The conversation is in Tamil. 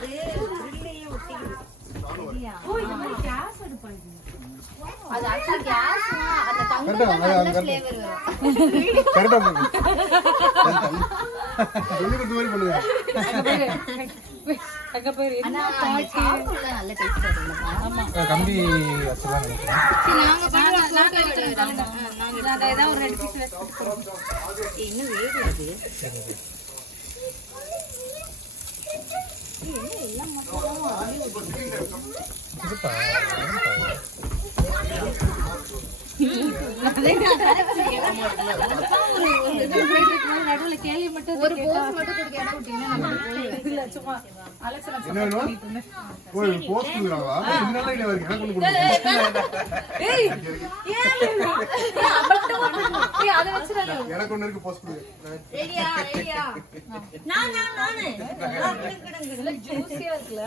அது உள்ளேயே ஒட்டிக்குது. அது actually gas அந்த தங்கத்துல நல்ல flavor வரும். கரெக்டா போகுது. வெளியில மாதிரி பண்ணுங்க. ஆனா சாப்பிடல நல்ல டேஸ்ட் வருது. ஆமா. கம்பி வச்சலாம் நினைக்கிறேன். நாங்க ஏதாவது ஒரு ரெண்டு பீஸ் வச்சுட்டு இன்னும் வேகுது. எல்லாம் ஒரு போஸ் மட்டும் கொடுக்க இடம் விட்டீங்கன்னா எனக்கு ஒண்ணு இருக்கு போஸ்ட் ரெடியா ரெடியா நானு ஜூஸியா இருக்குல்ல